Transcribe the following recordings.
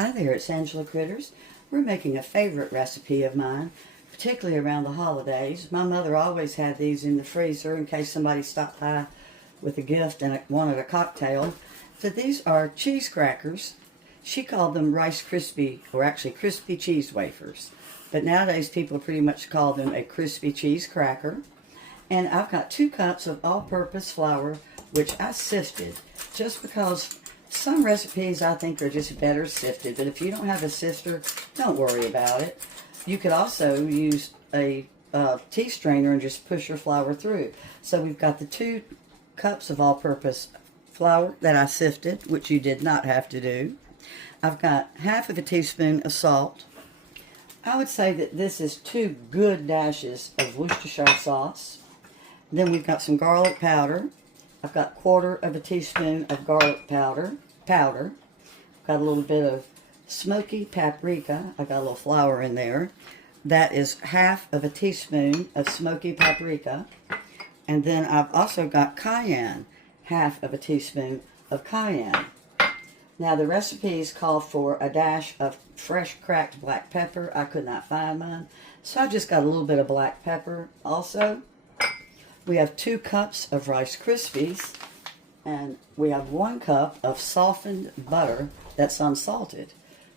Hi there, it's Angela Critters. We're making a favorite recipe of mine, particularly around the holidays. My mother always had these in the freezer in case somebody stopped by with a gift and wanted a cocktail. So these are cheese crackers. She called them Rice Krispie, or actually crispy cheese wafers. But nowadays people pretty much call them a crispy cheese cracker. And I've got 2 cups of all-purpose flour, which I sifted, just because some recipes I think are just better sifted, but if you don't have a sifter, don't worry about it. You could also use a tea strainer and just push your flour through. So we've got the 2 cups of all-purpose flour that I sifted, which you did not have to do. I've got half of a teaspoon of salt. I would say that this is 2 good dashes of Worcestershire sauce. Then we've got some garlic powder. I've got 1/4 of a teaspoon of garlic powder. Got a little bit of smokey paprika. I got a little flour in there. That is half of a teaspoon of smokey paprika. And then I've also got cayenne, half of a teaspoon of cayenne. Now the recipes call for a dash of fresh cracked black pepper. I could not find mine, so I've just got a little bit of black pepper also. We have 2 cups of Rice Krispies, and we have 1 cup of softened butter that's unsalted.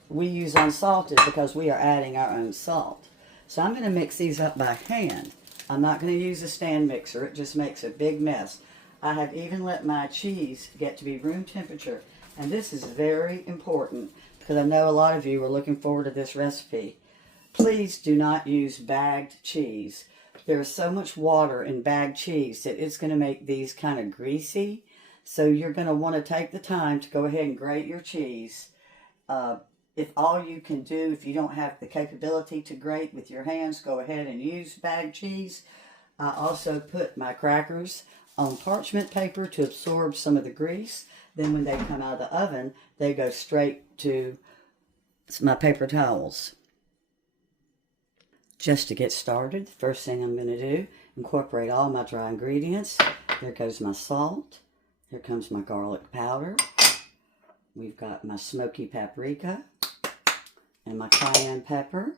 We use unsalted because we are adding our own salt. So I'm going to mix these up by hand. I'm not going to use a stand mixer. It just makes a big mess. I have even let my cheese get to be room temperature, and this is very important because I know a lot of you are looking forward to this recipe. Please do not use bagged cheese. There's so much water in bagged cheese that it's going to make these kind of greasy. So you're going to want to take the time to go ahead and grate your cheese. If all you can do, if you don't have the capability to grate with your hands, go ahead and use bagged cheese. I also put my crackers on parchment paper to absorb some of the grease. Then when they come out of the oven, they go straight to my paper towels. Just to get started, the first thing I'm going to do, incorporate all my dry ingredients. There goes my salt. Here comes my garlic powder. We've got my smoky paprika and my cayenne pepper.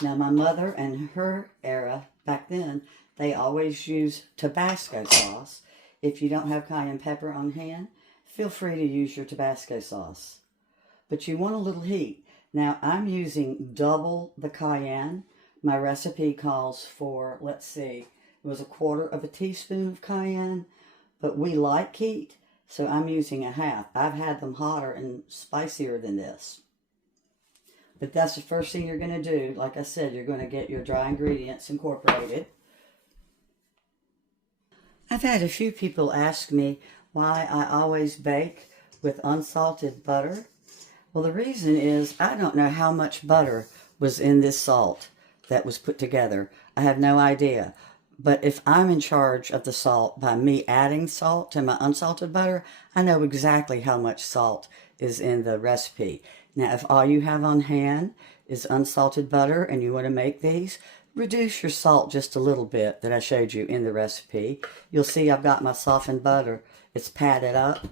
Now my mother and her era, back then, they always use Tabasco sauce. If you don't have cayenne pepper on hand, feel free to use your Tabasco sauce. But you want a little heat. Now, I'm using double the cayenne. My recipe calls for, let's see, it was 1/4 of a teaspoon of cayenne, but we like heat, so I'm using a half. I've had them hotter and spicier than this. But that's the first thing you're going to do. Like I said, you're going to get your dry ingredients incorporated. I've had a few people ask me why I always bake with unsalted butter. Well, the reason is I don't know how much butter was in this salt that was put together. I have no idea. But if I'm in charge of the salt by me adding salt to my unsalted butter, I know exactly how much salt is in the recipe. Now, if all you have on hand is unsalted butter and you want to make these, reduce your salt just a little bit that I showed you in the recipe. You'll see I've got my softened butter. It's patted up.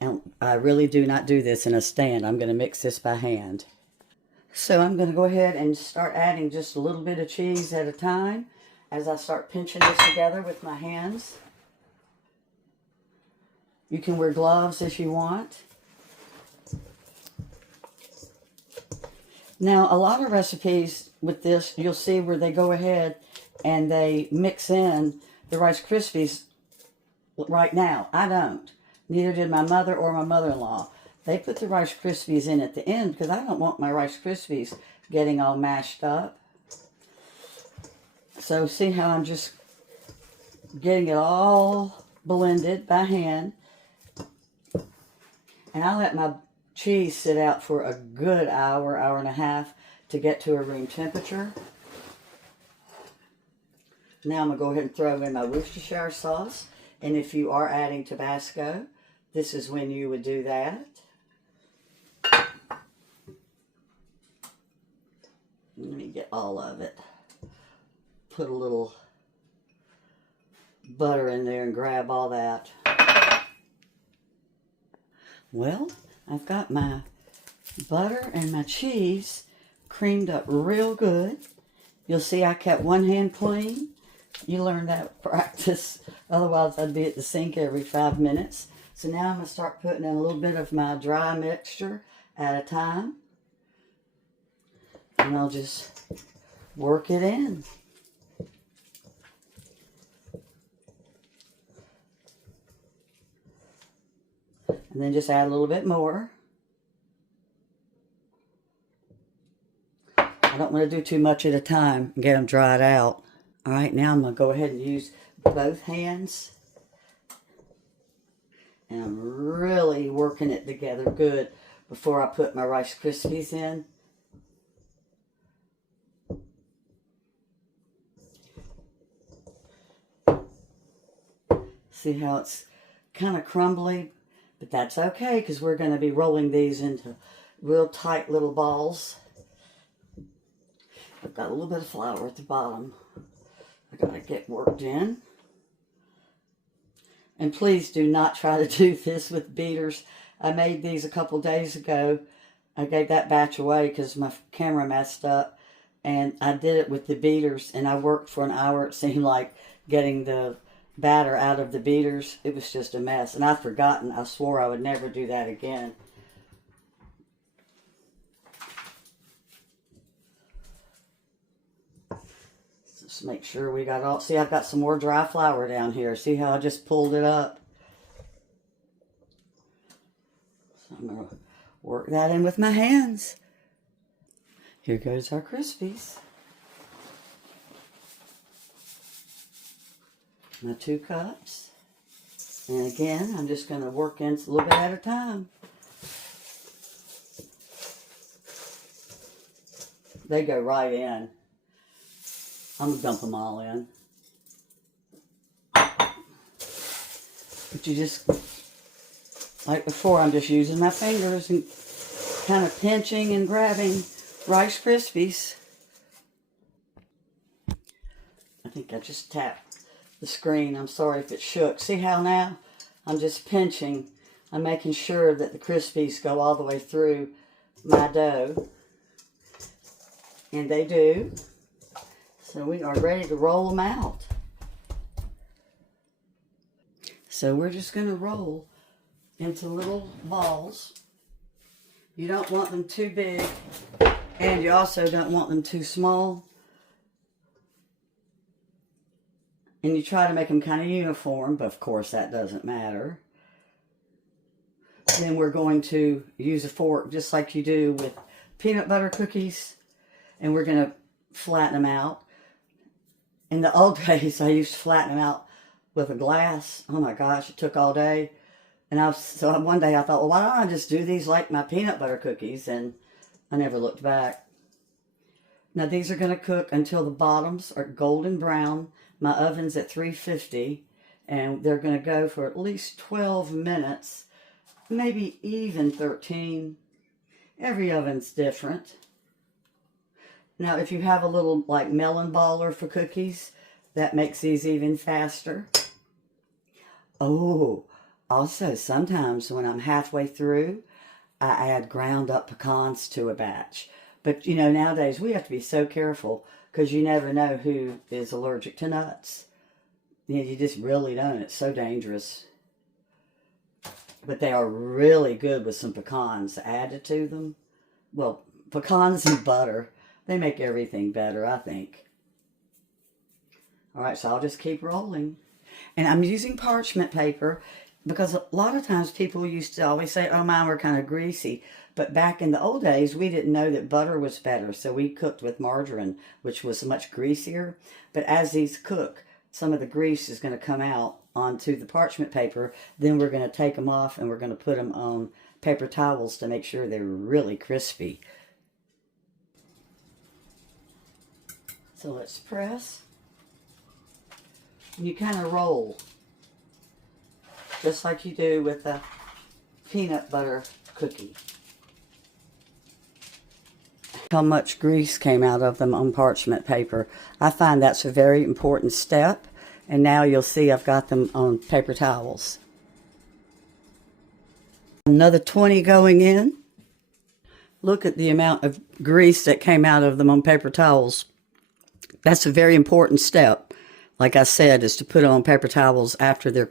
And I really do not do this in a stand. I'm going to mix this by hand. So I'm going to go ahead and start adding just a little bit of cheese at a time as I start pinching this together with my hands. You can wear gloves if you want. Now, a lot of recipes with this, you'll see where they go ahead and they mix in the Rice Krispies right now. I don't. Neither did my mother or my mother-in-law. They put the Rice Krispies in at the end because I don't want my Rice Krispies getting all mashed up. So see how I'm just getting it all blended by hand. And I let my cheese sit out for a good hour, hour and a half to get to a room temperature. Now I'm going to go ahead and throw in my Worcestershire sauce. And if you are adding Tabasco, this is when you would do that. Let me get all of it. Put a little butter in there and grab all that. Well, I've got my butter and my cheese creamed up real good. You'll see I kept one hand clean. You learn that with practice. Otherwise, I'd be at the sink every 5 minutes. So now I'm going to start putting in a little bit of my dry mixture at a time. And I'll just work it in. And then just add a little bit more. I don't want to do too much at a time and get them dried out. All right, now I'm going to go ahead and use both hands. And I'm really working it together good before I put my Rice Krispies in. See how it's kind of crumbly? But that's okay, because we're going to be rolling these into real tight little balls. I've got a little bit of flour at the bottom. I got to get worked in. And please do not try to do this with beaters. I made these a couple days ago. I gave that batch away because my camera messed up. And I did it with the beaters, and I worked for an hour, it seemed like, getting the batter out of the beaters. It was just a mess. And I'd forgotten. I swore I would never do that again. Just make sure we got all... See, I've got some more dry flour down here. See how I just pulled it up? So I'm going to work that in with my hands. Here goes our Krispies. My 2 cups. And again, I'm just going to work in a little bit at a time. They go right in. I'm going to dump them all in. But you just, like before, I'm just using my fingers and kind of pinching and grabbing Rice Krispies. I think I just tapped the screen. I'm sorry if it shook. See how now I'm just pinching. I'm making sure that the Krispies go all the way through my dough. And they do. So we are ready to roll them out. So we're just going to roll into little balls. You don't want them too big, and you also don't want them too small. And you try to make them kind of uniform, but of course that doesn't matter. Then we're going to use a fork just like you do with peanut butter cookies. And we're going to flatten them out. In the old days, I used to flatten them out with a glass. Oh my gosh, it took all day. And so one day I thought, well, why don't I just do these like my peanut butter cookies? And I never looked back. Now these are going to cook until the bottoms are golden brown. My oven's at 350, and they're going to go for at least 12 minutes, maybe even 13. Every oven's different. Now, if you have a little, like, melon baller for cookies, that makes these even faster. Oh, also, sometimes when I'm halfway through, I add ground up pecans to a batch. But, you know, nowadays we have to be so careful, because you never know who is allergic to nuts. You just really don't. It's so dangerous. But they are really good with some pecans added to them. Well, pecans and butter. They make everything better, I think. All right, so I'll just keep rolling. And I'm using parchment paper because a lot of times people used to always say, oh, mine were kind of greasy. But back in the old days, we didn't know that butter was better, so we cooked with margarine, which was much greasier. But as these cook, some of the grease is going to come out onto the parchment paper. Then we're going to take them off, and we're going to put them on paper towels to make sure they're really crispy. So let's press. And you kind of roll, just like you do with a peanut butter cookie. How much grease came out of them on parchment paper. I find that's a very important step. And now you'll see I've got them on paper towels. Another 20 going in. Look at the amount of grease that came out of them on paper towels. That's a very important step, like I said, is to put on paper towels after they're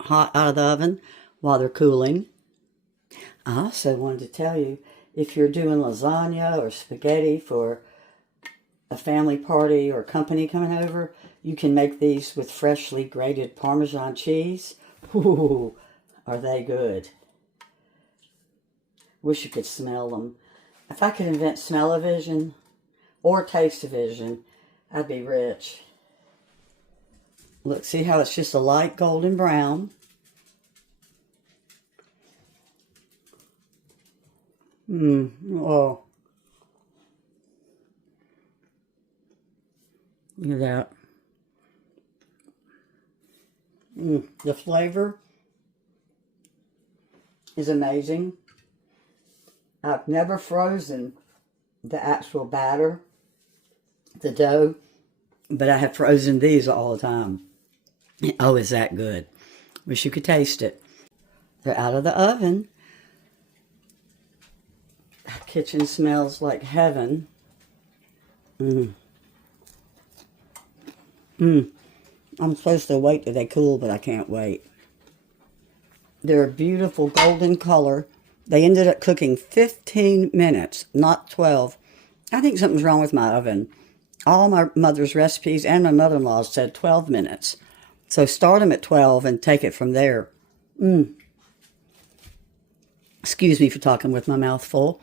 hot out of the oven while they're cooling. I also wanted to tell you, if you're doing lasagna or spaghetti for a family party or company coming over, you can make these with freshly grated Parmesan cheese. Ooh, are they good. Wish you could smell them. If I could invent smell-o-vision or taste-o-vision, I'd be rich. Look, see how it's just a light golden brown. Oh. Look at that. The flavor is amazing. I've never frozen the actual batter, the dough, but I have frozen these all the time. Oh, is that good? Wish you could taste it. They're out of the oven. The kitchen smells like heaven. I'm supposed to wait till they cool, but I can't wait. They're a beautiful golden color. They ended up cooking 15 minutes, not 12. I think something's wrong with my oven. All my mother's recipes and my mother-in-law's said 12 minutes. So start them at 12 and take it from there. Excuse me for talking with my mouth full.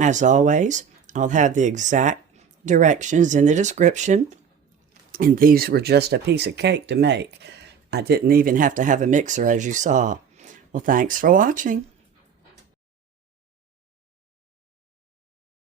As always, I'll have the exact directions in the description. And these were just a piece of cake to make. I didn't even have to have a mixer, as you saw. Well, thanks for watching.